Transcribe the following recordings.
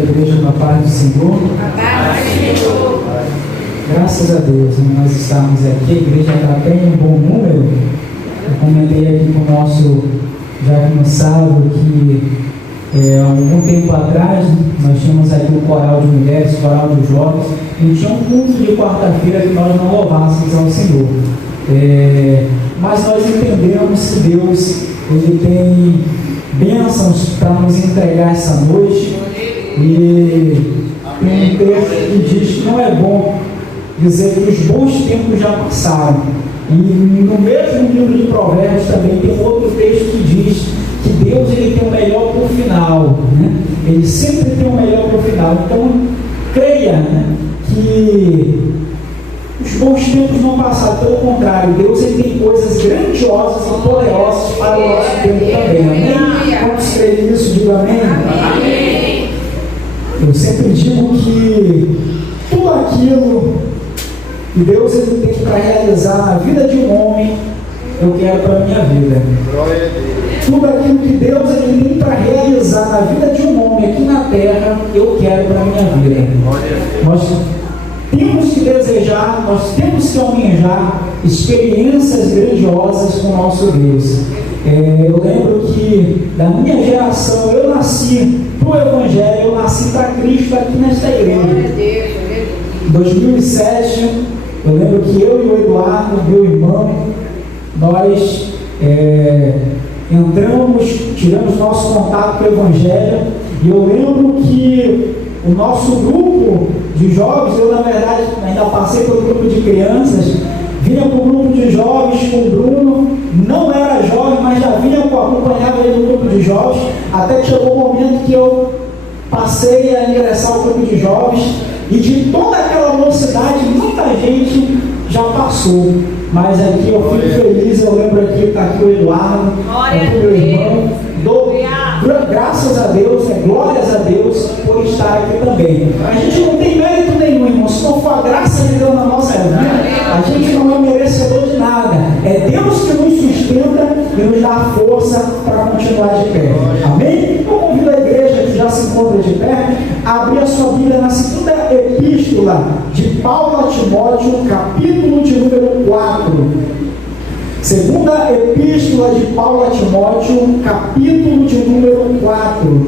igreja da paz do Senhor. Graças a Deus, nós estamos aqui, a igreja já tem um bom número. Eu comentei aqui com o nosso Diácono Sábio que algum tempo atrás nós tínhamos aqui o coral de mulheres, o coral de jovens, e tinha um culto de quarta-feira que nós não louvássemos ao Senhor. Mas nós entendemos que Deus ele tem bênçãos para nos entregar essa noite, e tem um texto que diz que não é bom dizer que os bons tempos já passaram. E no mesmo livro de Provérbios também tem outro texto que diz que Deus ele tem o melhor para o final, né? Ele sempre tem o melhor para o final. Então creia, né, que os bons tempos não passaram, pelo contrário, Deus ele tem coisas grandiosas e poderosas para o nosso tempo também. Amém? Vamos crer nisso, diga amém? Amém. Eu sempre digo que tudo aquilo que Deus ele tem para realizar na vida de um homem, eu quero para a minha vida. Tudo aquilo que Deus ele tem para realizar na vida de um homem aqui na terra, eu quero para a minha vida. Nós temos que desejar, nós temos que almejar experiências grandiosas com o nosso Deus. Eu lembro que da minha geração, eu nasci para o Evangelho, eu nasci para Cristo aqui nesta igreja. Em 2007, eu lembro que eu e o Eduardo, meu irmão, nós entramos, tiramos nosso contato com o Evangelho, e eu lembro que o nosso grupo de jovens, eu na verdade ainda passei pelo grupo de crianças, vinha para o grupo de jovens com o Bruno, não era jovem, mas já vinha, acompanhava ele no grupo de jovens, até que chegou o momento que eu passei a ingressar ao grupo de jovens, e de toda aquela mocidade, muita gente já passou, mas aqui eu fico feliz, eu lembro aqui, está aqui o Eduardo, aqui o meu irmão, graças a Deus, glórias a Deus por estar aqui também. A gente não tem mérito nenhum, irmão, se não for a graça de Deus na nossa vida, a gente não é merecedor de nada, é Deus que nos sustenta e nos dá a força para continuar de pé. Amém? Eu convido a igreja que já se encontra de pé a abrir a sua Bíblia na segunda epístola de Paulo a Timóteo, capítulo de número 4. Segunda epístola de Paulo a Timóteo, capítulo de número 4.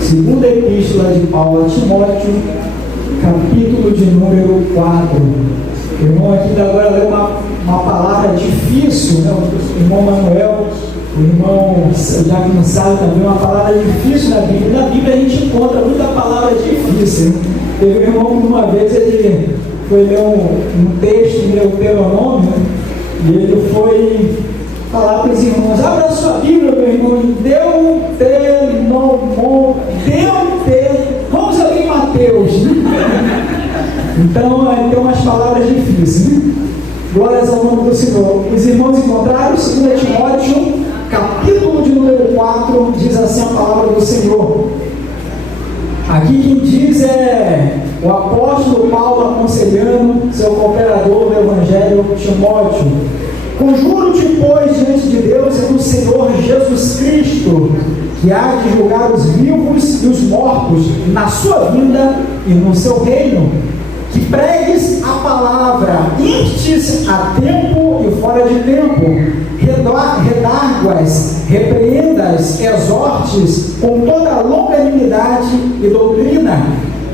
Segunda epístola de Paulo a Timóteo, capítulo de número 4. O irmão aqui agora leu uma palavra difícil, né? O irmão Manuel, o irmão já que não sabe também, uma palavra difícil na Bíblia. Na Bíblia a gente encontra muita palavra difícil. Teve um irmão que uma vez ele foi ler um texto em Deuteronômio, e ele foi falar para os irmãos: abra a sua Bíblia, meu irmão, vamos abrir Mateus. Então tem umas palavras difíceis, né? Glórias ao nome do Senhor. Os irmãos encontraram 2 Timóteo, capítulo de número 4, diz assim a palavra do Senhor. Aqui quem diz é o apóstolo Paulo aconselhando seu cooperador do Evangelho, Timóteo. Conjuro-te, pois, diante de Deus e do Senhor Jesus Cristo, que há de julgar os vivos e os mortos na sua vinda e no seu reino, que pregues a palavra, instes a tempo e fora de tempo, redarguas, repreendas, exortes com toda longanimidade e doutrina,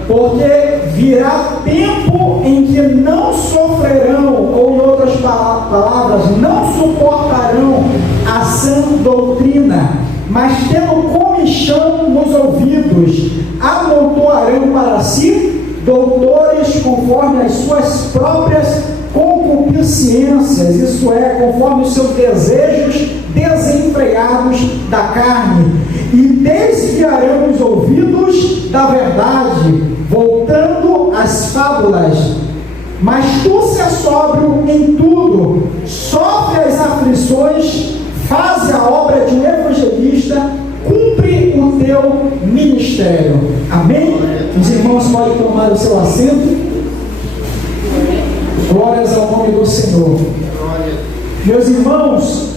porque virá tempo em que não sofrerão, ou em outras palavras, não suportarão a sã doutrina, mas tendo comichão nos ouvidos, amontoarão para si doutores conforme as suas próprias concupiscências, isso é, conforme os seus desejos desenfreados da carne, e desviarão os ouvidos da verdade, voltando às fábulas. Mas tu se sóbrio em tudo, sofre as aflições, faz a obra de um evangelista, cumpre o teu ministério. Amém? Os irmãos podem tomar o seu assento. Glórias ao nome do Senhor. Meus irmãos,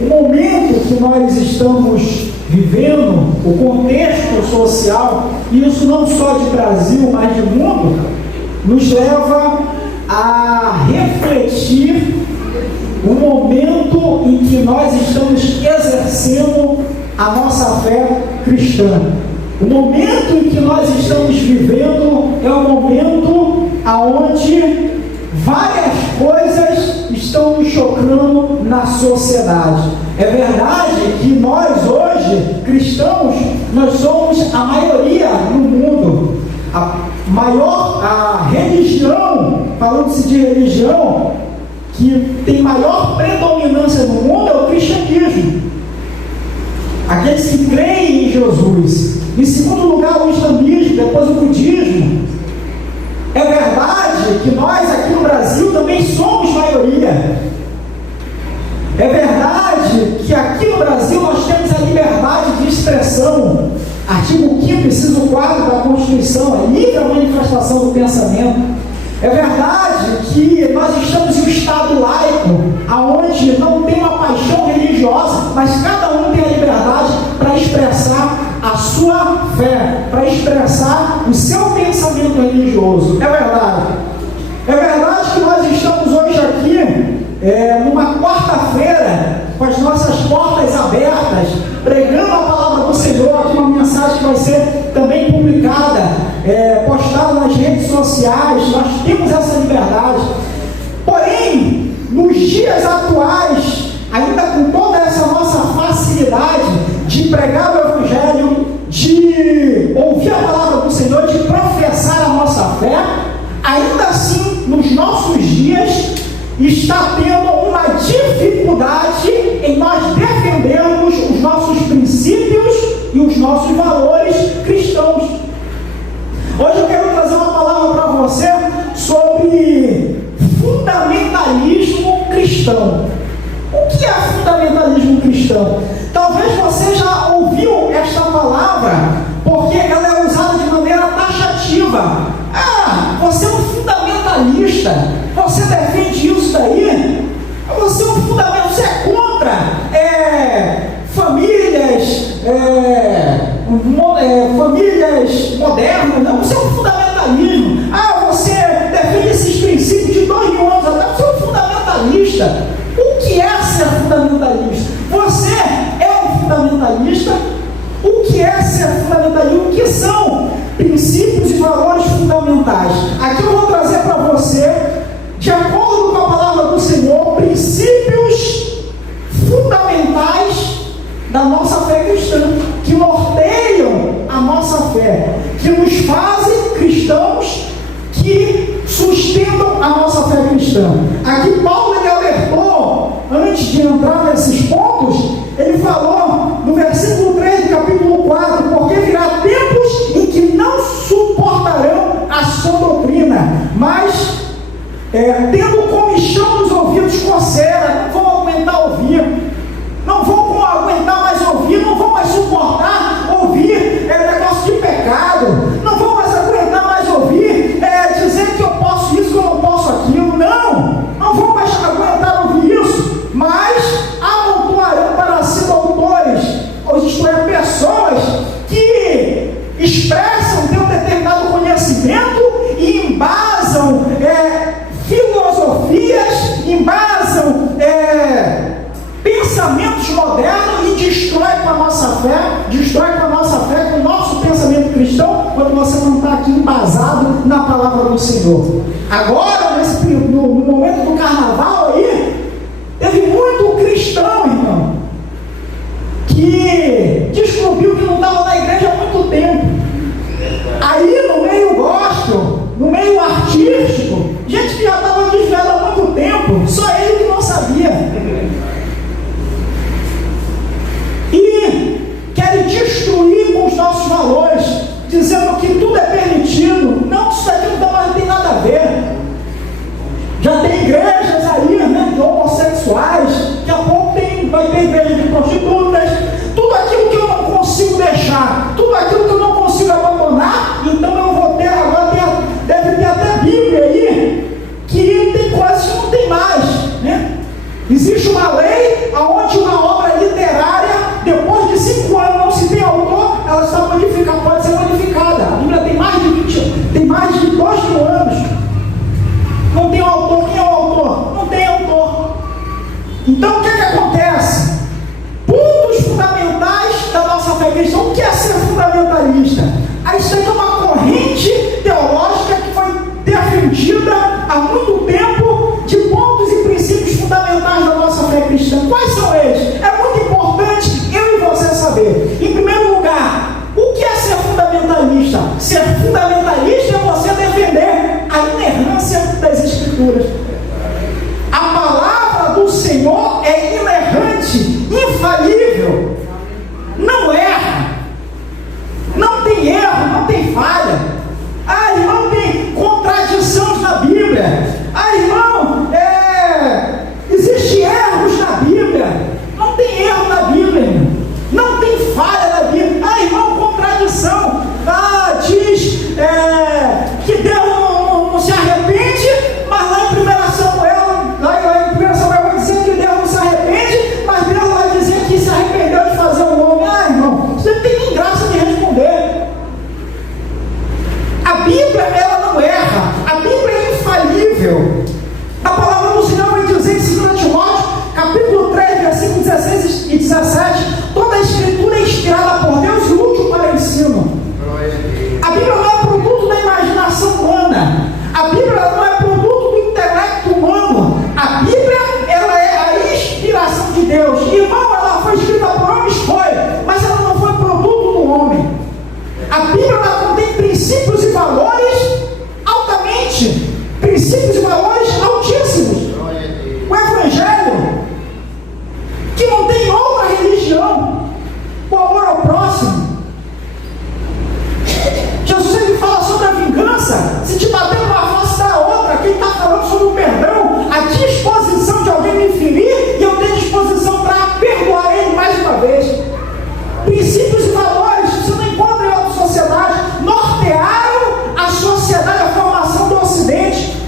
o momento que nós estamos vivendo, o contexto social, e isso não só de Brasil, mas de mundo, nos leva a refletir o momento em que nós estamos exercendo a nossa fé cristã. O momento em que nós estamos vivendo é um momento onde várias coisas estão nos chocando na sociedade. É verdade que nós hoje, cristãos, nós somos a maioria no mundo. A religião, falando-se de religião, que tem maior predominância no mundo é o cristianismo. Aqueles que creem em Jesus. Em segundo lugar, o islamismo, depois o budismo. É verdade que nós aqui no Brasil também somos maioria. É verdade que aqui no Brasil nós temos a liberdade de expressão. Artigo 5º, inciso 4 da Constituição, a livre manifestação do pensamento. É verdade que nós estamos em um Estado laico, onde não tem uma paixão religiosa, mas cada um tem a liberdade para expressar a sua fé, para expressar o seu pensamento religioso. É verdade. É verdade que nós estamos hoje aqui, numa quarta-feira, com as nossas portas abertas, pregando a palavra do Senhor, aqui uma mensagem que vai ser também publicada, postada nas redes sociais. Nós temos essa liberdade. Porém, nos dias atuais, ainda com toda essa nossa facilidade de pregar o Evangelho, de ouvir a palavra do Senhor, de professar a nossa fé, ainda assim, nos nossos dias, está tendo uma dificuldade em nós defendermos os nossos princípios e os nossos valores cristãos. Hoje eu quero trazer uma palavra para você sobre fundamentalismo cristão. O que é fundamentalismo cristão? Talvez você já ouviu esta palavra, porque ela é usada de maneira taxativa. Ah, você é um fundamentalista, você defende isso daí, você é um fundamentalista, você é contra famílias modernas, não, você é um fundamentalismo. Ah, você defende esses princípios de 2000 anos atrás, você é um fundamentalista. O que é ser fundamentalista? Você é um fundamentalista? O que é ser fundamentalista? O que são princípios e valores fundamentais? Aqui eu vou trazer para você, de acordo com a palavra do Senhor, princípios fundamentais da nossa fé cristã, que norteiam a nossa fé, que nos fazem cristãos, que sustentam a nossa fé cristã. Aqui Paulo ele alertou, antes de entrar nesses pontos, ele falou no versículo 3 do capítulo 4, porque virá tempos em que não suportarão a sua doutrina, mas tendo comichão nos ouvidos, coceira, não vão aguentar ouvir, não vão aguentar mais ouvir, não vão mais suportar ouvir negócio de pecado, não vão mais aguentar mais ouvir dizer que eu posso isso, que eu não posso aquilo, não vão mais aguentar ouvir isso, mas amontoarão para si doutores, ou isto é, pessoas que expressam, têm um determinado conhecimento e embasam filosofias, embasam pensamentos modernos e destrói com a nossa fé, com o nosso pensamento cristão, quando você não está aqui embasado na palavra do Senhor. Agora, no momento do carnaval aí, teve muito cristão, irmão, que descobriu que não estava na igreja há muito tempo. Aí no meio gospel, no meio artístico, gente que já estava desviada há muito tempo, só ele que não sabia. E querem destruir com os nossos valores, dizendo que tudo é permitido. Não, isso aqui não tem nada a ver. Já tem igrejas aí, né, de homossexuais, daqui a pouco vai ter igreja de prostitutas, tudo aquilo que eu não consigo deixar, tudo aquilo que eu não consigo abandonar, então eu vou ter, agora deve ter até Bíblia aí, que tem Existe uma lei onde uma obra literária, depois de 5 anos não se tem autor, ela está modificada, pode ser modificada. A Bíblia tem mais de 2.000 anos. Não tem autor. Quem é o autor? Não tem autor. Então o que acontece? Pontos fundamentais da nossa fé cristã. O que é ser fundamentalista? Isso aqui é uma corrente teológica que foi defendida há muito tempo de pontos e princípios fundamentais da nossa fé cristã. Quais são eles? É muito importante eu e você saber. Em primeiro lugar, o que é ser fundamentalista? Ser fundamentalista é você defender a inerrância das Escrituras. A palavra do Senhor é inerrante, infalível, não erra, não tem erro, não tem falha. Irmão, tem contradições na Bíblia. Irmão, existe erros na Bíblia. Não tem erro na Bíblia, irmão. Não tem falha na Bíblia. Irmão, contradição. Diz que Deus não se arrepende, mas lá em 1 Samuel vai dizer que Deus não se arrepende, mas Deus vai dizer que se arrependeu de fazer o homem. Irmão, você não tem nem graça de responder. A Bíblia, ela não erra. A Bíblia é infalível. A palavra do Senhor vai dizer em 2 Timóteo, capítulo 3, versículos 16 e 17, toda a Escritura é inspirada por Deus e útil para ensino. A Bíblia não é produto da imaginação humana. A Bíblia não é produto do intelecto humano. A Bíblia, ela é a inspiração de Deus. Irmão, ela foi escrita por homens, mas ela não foi produto do homem. A Bíblia, ela contém princípios e valores altamente, princípios e valores altíssimos. O Evangelho, que não tem outra religião, o amor ao próximo. Jesus, ele fala sobre a vingança. Se te bater numa face, dá outra. Quem está falando sobre o perdão, a disposição de alguém me ferir, e eu tenho disposição para perdoar ele mais uma vez. Princípios e valores que você não encontra em outra sociedade, nortearam a sociedade, a formação do Ocidente.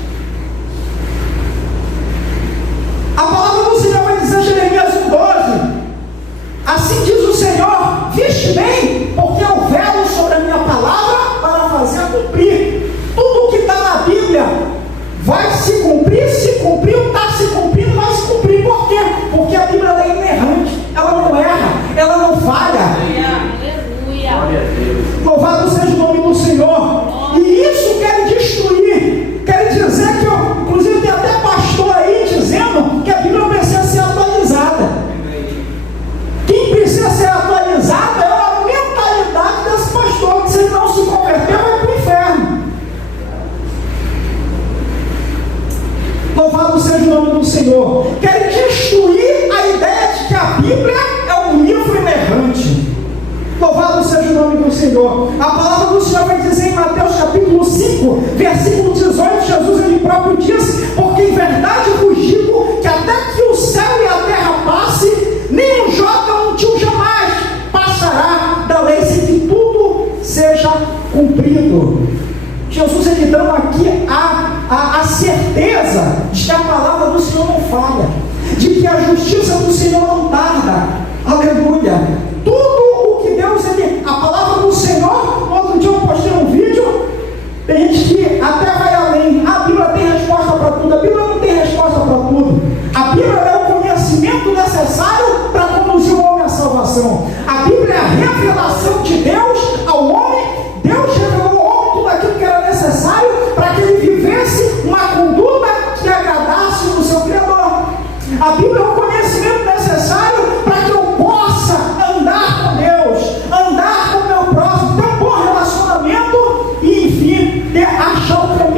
A palavra do Senhor vai dizer em Jeremias 1,12: assim diz o Senhor, viste bem, porque eu velo sobre a minha palavra para fazer cumprir. Tudo o que está na Bíblia vai se cumprir, se cumpriu, está se cumprindo, vai se cumprir. Por quê? Porque a Bíblia é inerrante, ela não erra, ela não falha. Louvado seja o nome do Senhor. E isso quer destruir, quer dizer que inclusive tem até pastor aí dizendo que a Bíblia precisa ser atualizada. Quem precisa ser atualizada é a mentalidade desse pastor, que se ele não se converter vai para o inferno. Louvado seja o nome do Senhor. Quer destruir a ideia de que a Bíblia é um livro inerrante. Louvado seja o nome do Senhor. A palavra do Senhor vai dizer em Mateus capítulo 5, versículo 18, Jesus ele próprio disse: porque em verdade vos digo que até que o céu e a terra passe, nem um jota um tio jamais passará da lei, sem que tudo seja cumprido. Jesus ele dando aqui a certeza de que a palavra do Senhor não falha, de que a justiça do Senhor não tarda. Aleluia. Tudo o que Deus, a palavra do Senhor, outro dia eu postei um vídeo, tem gente que até vai além. A Bíblia tem resposta para tudo. A Bíblia não tem resposta para tudo. A Bíblia é o conhecimento necessário para conduzir o homem à salvação. A Bíblia é a revelação de Deus ao homem. Deus revelou ao homem tudo aquilo que era necessário para que ele vivesse uma conduta que agradasse o seu Criador. A Bíblia é o conhecimento necessário para que eu possa andar com Deus, andar com o meu próximo, ter um bom relacionamento e, enfim, achar o caminho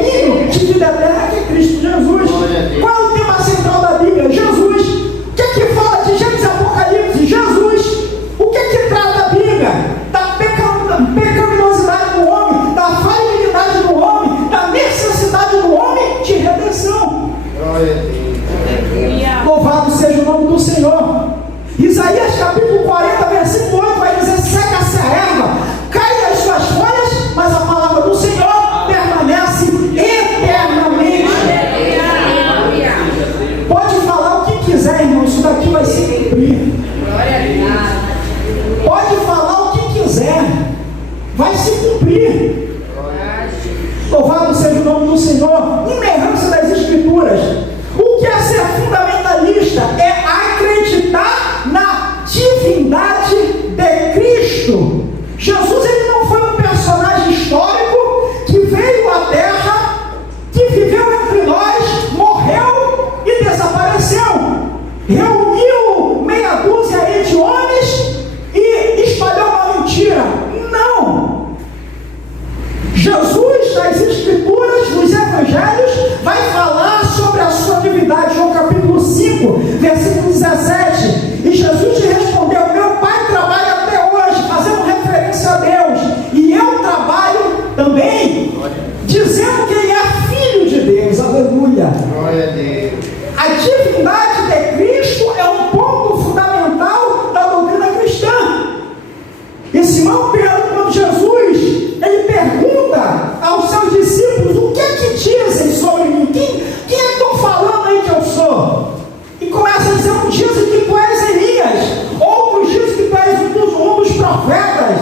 cumprir. Glória a Deus. Pode falar o que quiser, vai se cumprir. Louvado seja o nome do Senhor. Inerrância das Escrituras. O que é ser fundamentalista? É acreditar na divindade de Cristo. Jesus, ele não foi um personagem histórico que veio à Terra, que viveu entre nós, morreu e desapareceu. Reuniu meia dúzia aí de homens e espalhou uma mentira. Não! Jesus, nas Escrituras, nos Evangelhos, vai falar sobre a sua divindade. João capítulo 5, versículo 17. E Jesus lhe respondeu: meu Pai trabalha até hoje, fazendo referência a Deus, e eu trabalho também, dizendo que ele é filho de Deus. Aleluia! Glória a Deus. A divindade de Cristo é um ponto fundamental da doutrina cristã. E Simão Pedro, quando Jesus ele pergunta aos seus discípulos: o que é que dizem sobre mim? Quem é que estão falando aí que eu sou? E começa a dizer: um dizem que tu és Elias, outros dizem que tu és um dos profetas.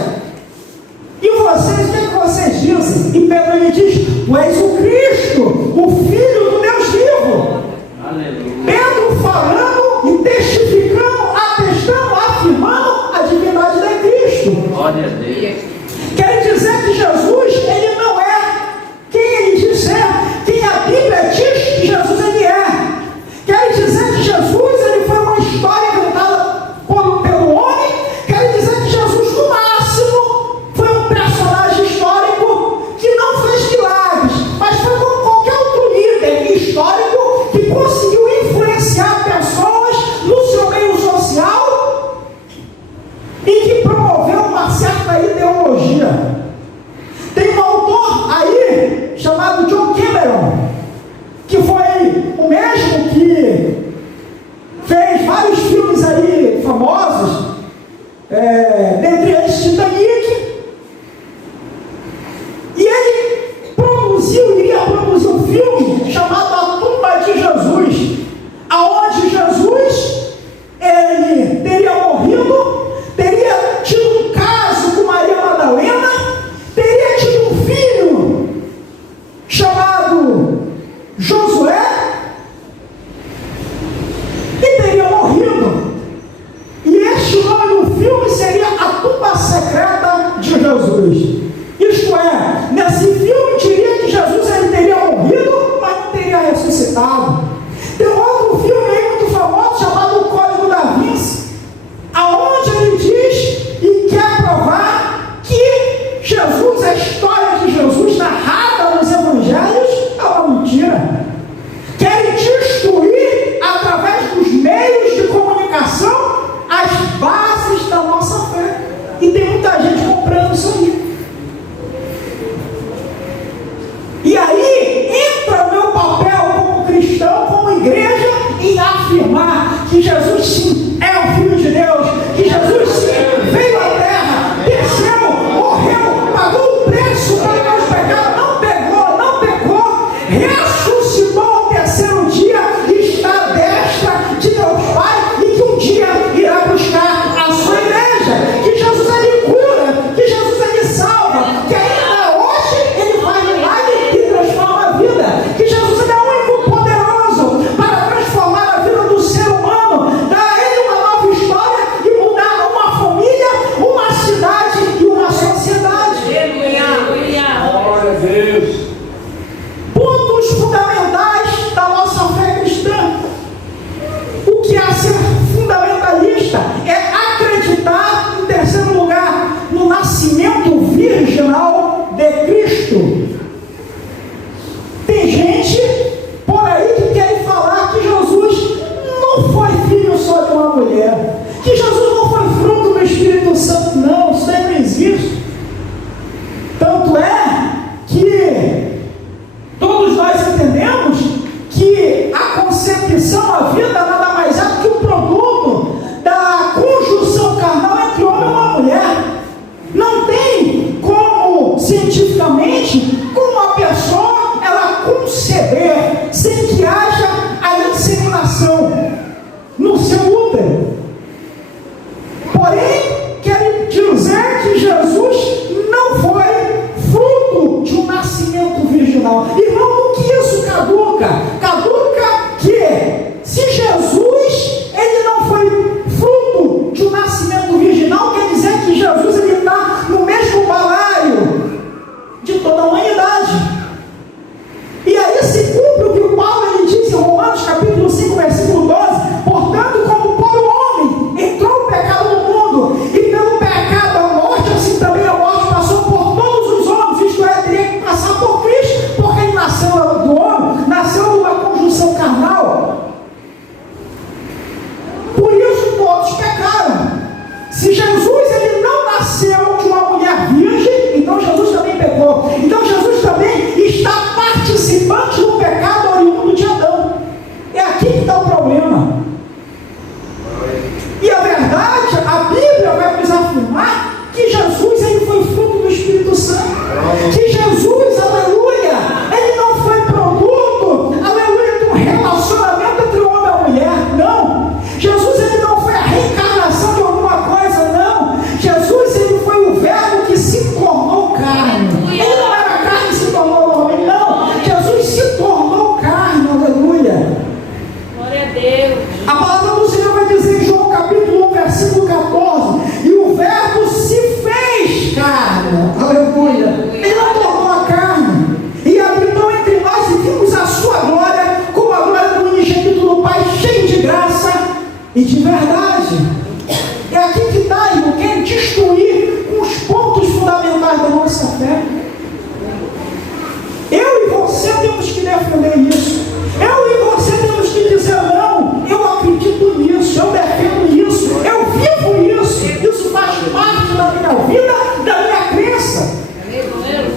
E vocês, o que é que vocês dizem? E Pedro lhe diz: tu és o Cristo, o Filho do Deus vivo. Aleluia. Pedro falando e testificando, atestando, afirmando a divindade de Cristo. Glória a Deus. Quer dizer que Jesus, ele não é quem ele diz ser, quem a Bíblia diz que Jesus ele é. Quer dizer que Jesus, ele foi uma história inventada pelo homem. Quer dizer que Jesus, no máximo, foi um personagem histórico que não fez milagres, mas foi como qualquer outro líder histórico que conseguiu influenciar pessoas no seu meio social e que promoveu uma certa ideologia. Tem um autor aí chamado John Cameron, que foi o mesmo que fez vários filmes aí famosos, dentre eles Titanic, e ele iria produzir um filme chamado A Tumba de Jesus, aonde Jesus ele teria morrido, teria tido um caso com Maria Madalena, teria tido um filho chamado Josué e teria morrido. E este nome do filme seria A Tumba Secreta de Jesus. Isto é, nesse filme diria que Jesus ele teria morrido, mas não teria ressuscitado. Tem um outro filme aí muito famoso chamado O Código da Vinci, aonde ele diz e quer provar que Jesus, a história de Jesus narrada nos Evangelhos, é uma mentira. Querem destruir, através dos meios de comunicação, as bases da nossa fé. E tem muita gente comprando isso aí. E aí entra o meu papel como cristão, como igreja, em afirmar que Jesus sim é o Filho de Deus, que Jesus sim veio à terra, desceu, morreu, pagou o preço pelo nosso pecado, não pecou, ressuscitou ao terceiro dia e está à destra de Deus Pai, e que um dia irá buscar a sua igreja. Que Jesus ele cura, que Jesus ele salva, que ainda hoje ele faz milagre e transforma a vida, que Jesus ele é o único poderoso para transformar a vida do ser humano, dar a ele uma nova história e mudar uma família, uma cidade e uma sociedade. Glória a Deus. Pontos fundamentais da nossa fé cristã. O que é ser fundamentalista? É acreditar, em terceiro lugar, no nascimento virginal de Cristo. Tem gente por aí que quer falar que Jesus não foi filho só de uma mulher, que Jesus não foi fruto do Espírito Santo. Não, isso aí não existe. Tanto é que todos nós entendemos que a concepção, a vida, nada mais é do que um produto da conjunção carnal entre homem e uma mulher. Não tem como, cientificamente, como uma pessoa ela conceber sem que haja a inseminação no seu útero. e de verdade. É aqui que está, irmão, quer destruir os pontos fundamentais da nossa fé. Eu e você temos que defender isso. Eu e você temos que dizer: não, eu acredito nisso, eu defendo isso, eu vivo isso. Isso faz parte da minha vida, da minha crença. Aleluia.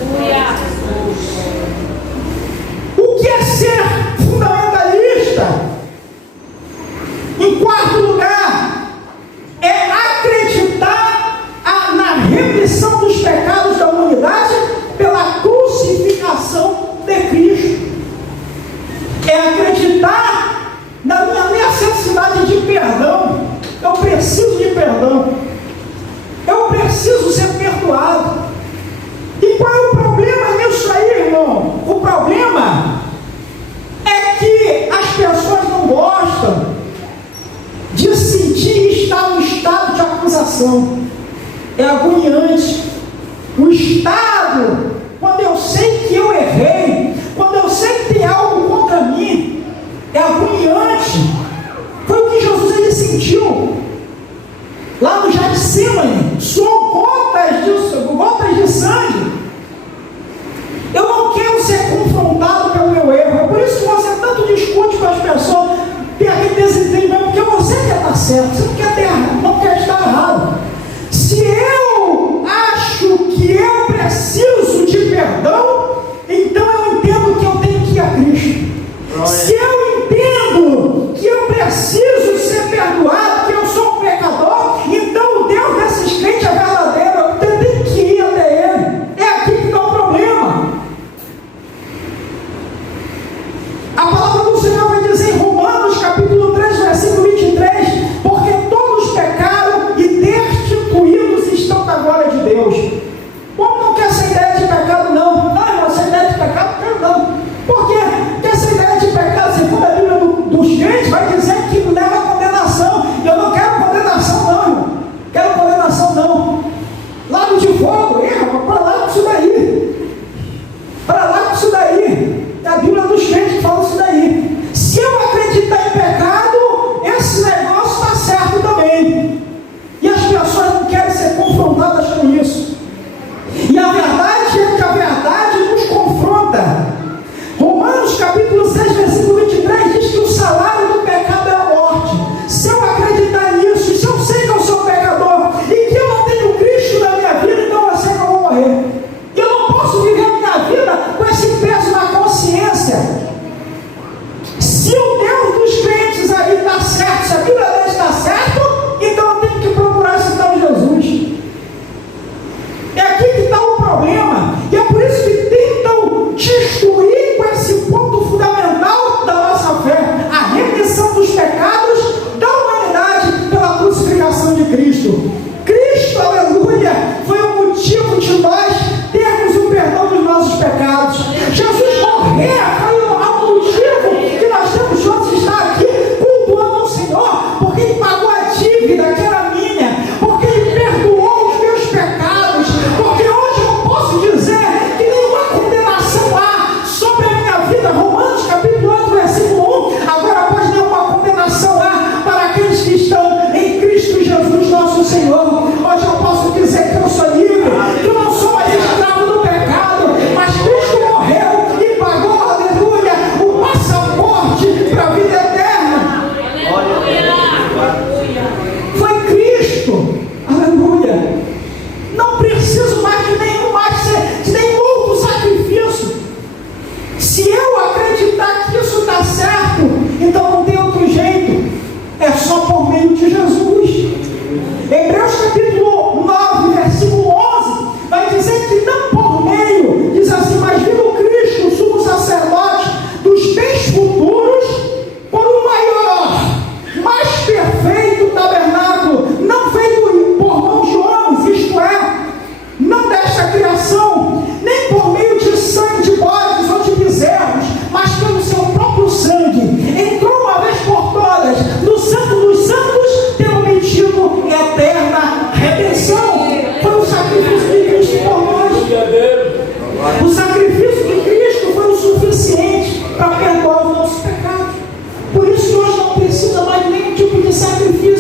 O que é ser fundamentalista? Em quarto lugar, é acreditar na remissão dos pecados da humanidade pela crucificação de Cristo. É acreditar na minha necessidade de perdão. Eu preciso de perdão. Eu preciso ser perdoado. E qual é o problema nisso aí, irmão? O problema é que as pessoas não gostam de sentir estar no estado de acusação. É agoniante. O estado, quando eu sei que eu errei, quando eu sei que tem algo contra mim, é agoniante. Foi o que Jesus ele sentiu lá no Getsemane. Suou gotas de sangue. Eu não quero ser confrontado pelo meu erro. É por isso que você tanto discute com as pessoas, tem aquele desentendimento, porque você quer estar certo, você não quer estar errado. Se eu acho que eu preciso de perdão, então eu entendo que eu tenho que ir a Cristo. Se eu entendo que eu preciso ser perdoado, que eu sou um pecador, então o Deus desses crentes é verdadeiro, eu tenho que ir até Ele. É aqui que está o problema. A palavra do Senhor vai dizer em Romanos capítulo 3, versículo 23, porque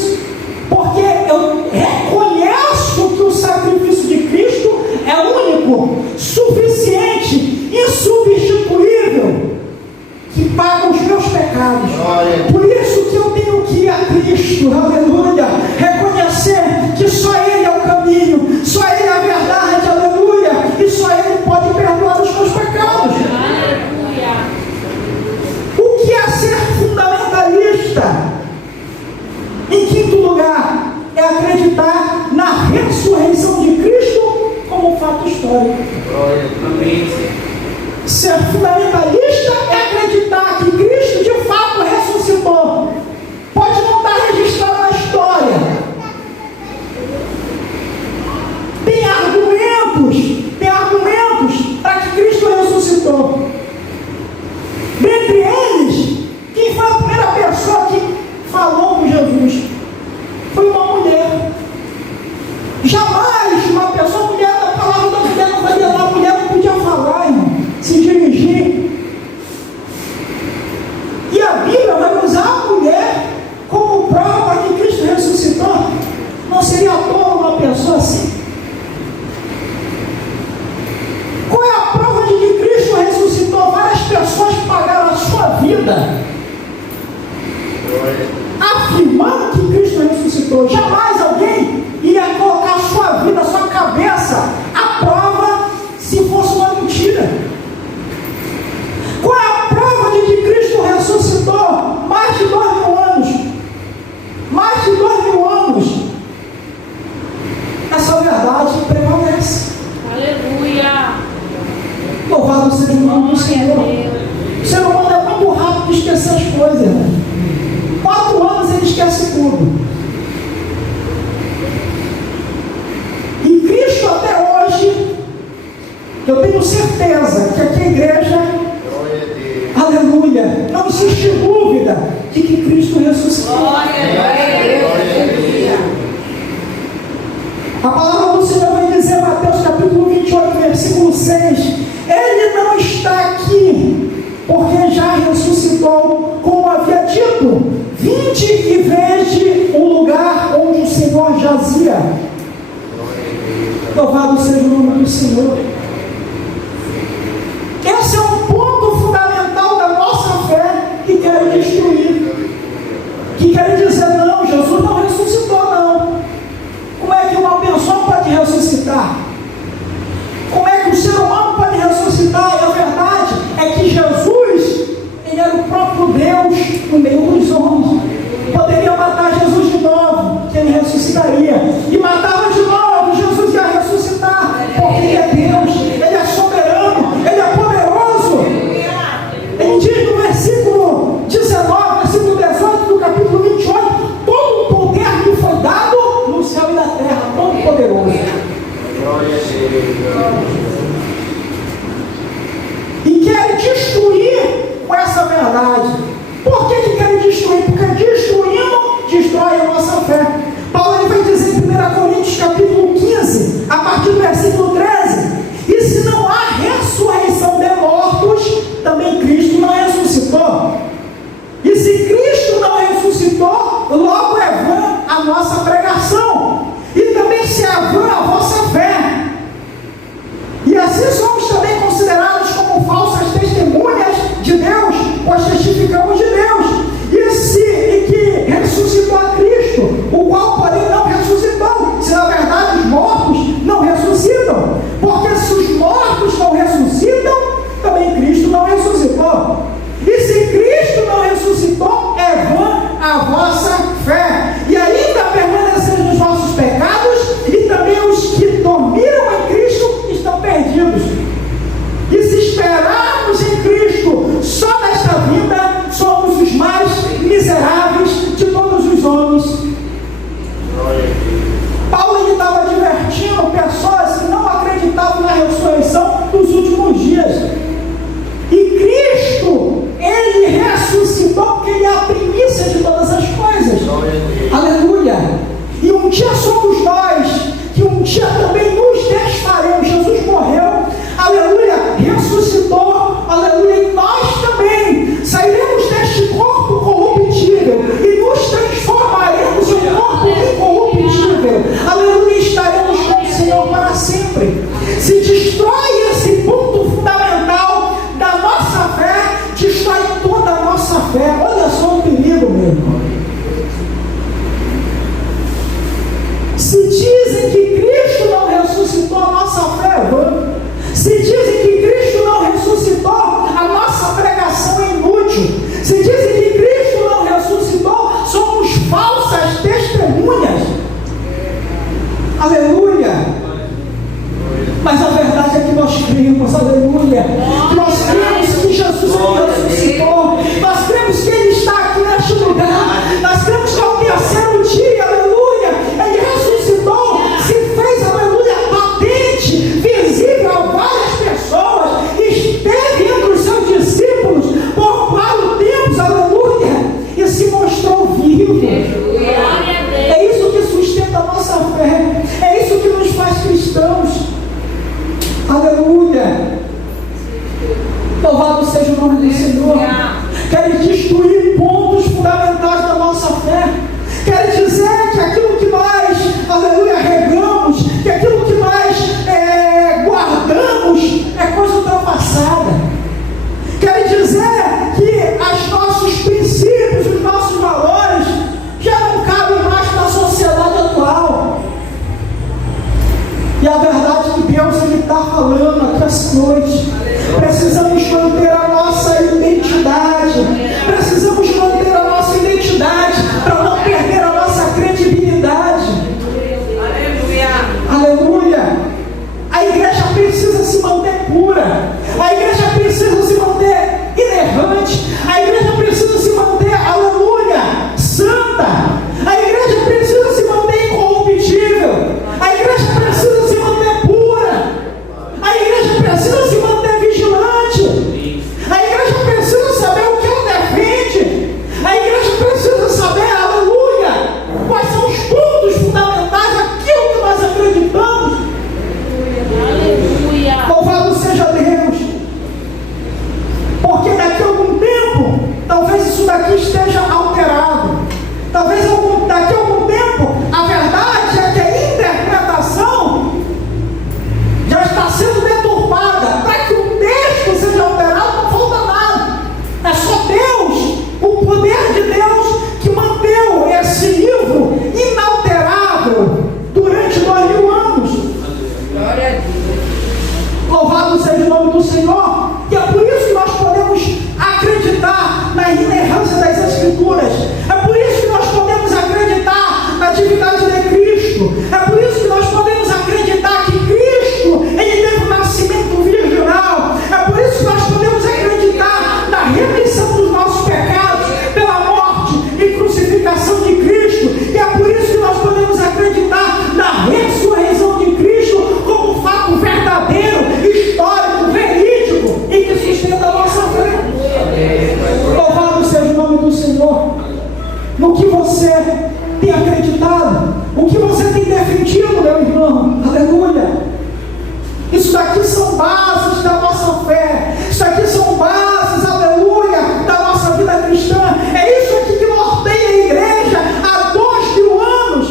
isso? Porque eu reconheço que o sacrifício de Cristo é único, suficiente, insubstituível, que paga os meus pecados. Por isso que eu tenho que ir a Cristo, aleluia, reconhecer que só Ele é o caminho, só Ele é a verdade, aleluia, e só Ele pode perdoar os meus pecados. Aleluia. O que é ser fundamentalista? Em quinto lugar, é acreditar na ressurreição de Cristo como fato histórico. Ser fundamentalista é acreditar que Cristo de fato ressuscitou. Pode não estar registrado na história. Tem argumentos para que Cristo ressuscitou. Dentre eles, quem foi a primeira pessoa que falou com Jesus? Foi uma mulher. Jamais uma pessoa, mulher, a palavra da mulher não valia lá, a mulher não podia falar, irmão, se dirigir. E a Bíblia vai usar a mulher como prova que Cristo ressuscitou. Não seria tolo uma pessoa assim? Qual é a prova de que Cristo ressuscitou? Várias pessoas pagaram a sua vida afirmando que Cristo ressuscitou. Jamais alguém ia colocar a sua vida, a sua cabeça à prova se fosse uma mentira. Qual é a prova de que Cristo ressuscitou? Mais de 2.000 anos. Mais de 2.000 anos. Essa verdade prevalece. Aleluia. Louvado seja o nome do Senhor. O ser humano é muito rápido de esquecer as coisas, irmão. 4 anos ele esquece tudo. E Cristo até hoje, eu tenho certeza que aqui a igreja, aleluia, não existe dúvida de que Cristo ressuscitou. A palavra do Senhor vai dizer, Mateus capítulo 28, versículo 6, Ele não está aqui, porque já ressuscitou, como havia dito. Vinde e veja o lugar onde o Senhor jazia. Louvado seja o nome do Senhor. Esse é um ponto fundamental da nossa fé que querem destruir. Que querem dizer, não, Jesus não ressuscitou, não. Como é que uma pessoa pode ressuscitar? Como é que o ser humano pode ressuscitar? E a verdade é que Jesus, Ele era o próprio Deus no meio dos homens. Poderia matar Jesus de novo, que Ele ressuscitaria. E matava de novo, Jesus ia ressuscitar. Porque Ele é Deus, Ele é soberano, Ele é poderoso. Ele diz no versículo 19, versículo 18 do capítulo 28, todo o poder me foi dado no céu e na terra, todo poderoso. E quer destruir com essa verdade. Por que querem destruir? Porque destruindo, destrói a nossa fé. Paulo ele vai dizer em 1 Coríntios capítulo 15, a partir do versículo 13, e se não há ressurreição de mortos, também Cristo não ressuscitou. E se Cristo não ressuscitou, logo é vã a nossa pregação, e também se é vã a vossa fé. E assim somos também considerados como falsas testemunhas de Deus, pois testificamos de Deus, e que ressuscitou a Cristo, o qual porém não ressuscitou, se na verdade os mortos não ressuscitam, porque se os mortos não ressuscitam, também Cristo não ressuscitou. E se Cristo não ressuscitou, é vã a vossa fé, e ainda permaneceis nos vossos pecados, e também os que dormiram em Cristo estão perdidos. E se esperarmos em Cristo só nesta vida, somos você tem acreditado, o que você tem defendido, meu irmão. Aleluia. Isso daqui são bases da nossa fé. Isso aqui são bases, aleluia, da nossa vida cristã. É isso aqui que norteia a igreja há 2000 anos.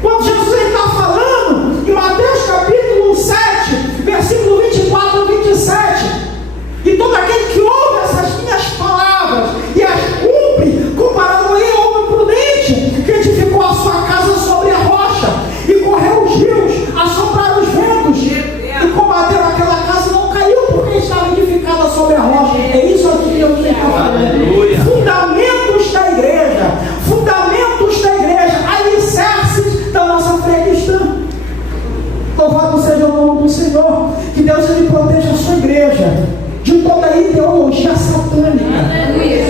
Quando Jesus está falando em Mateus capítulo 7, versículo 24 a 27, e todo aquele que ouve essas minhas palavras e as cumpre, comparado a ele ao homem prudente, que edificou a sua casa sobre a rocha, e correu os rios, assopraram os ventos, e combateram aquela casa e não caiu, porque estava edificada sobre a rocha. É isso aqui que eu tenho falando. Fundamentos da igreja, alicerces da nossa fé cristã. Louvado seja o nome do Senhor. Que Deus ele proteja a sua igreja de toda ideologia satânica.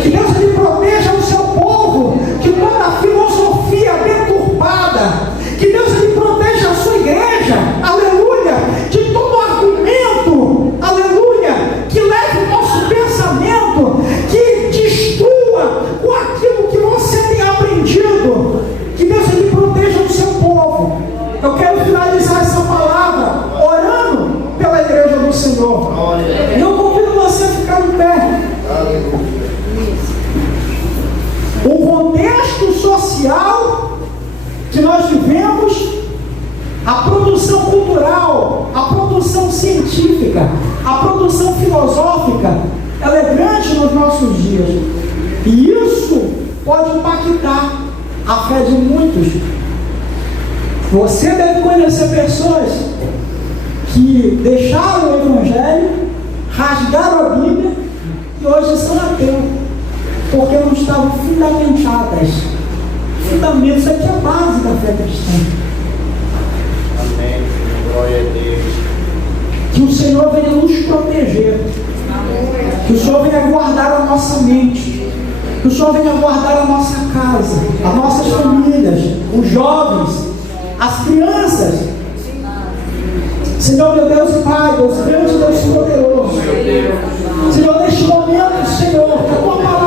Que Deus ele proteja o seu povo de toda filosofia deturpada. Que Deus ele proteja a sua igreja, aleluia, de todo argumento, aleluia, que leve o nosso pensamento, que destrua com aquilo que você tem aprendido. Que Deus ele proteja o seu povo. Eu quero finalizar essa palavra orando pela igreja do Senhor. E eu convido você a ficar em pé. O contexto social que nós vivemos, a produção cultural, a produção científica, a produção filosófica, ela é grande nos nossos dias. E isso pode impactar a fé de muitos. Você deve conhecer pessoas que deixaram o Evangelho, rasgaram a Bíblia e hoje são ateus, porque não estavam fundamentadas. Fundamentos, isso aqui é a base da fé cristã. Amém. Glória a Deus. Que o Senhor venha nos proteger. Que o Senhor venha guardar a nossa mente. Que o Senhor venha guardar a nossa casa, as nossas famílias, os jovens, as crianças. Senhor, meu Deus e Pai, Deus grande, Deus poderoso. Senhor, neste momento, Senhor, que a tua palavra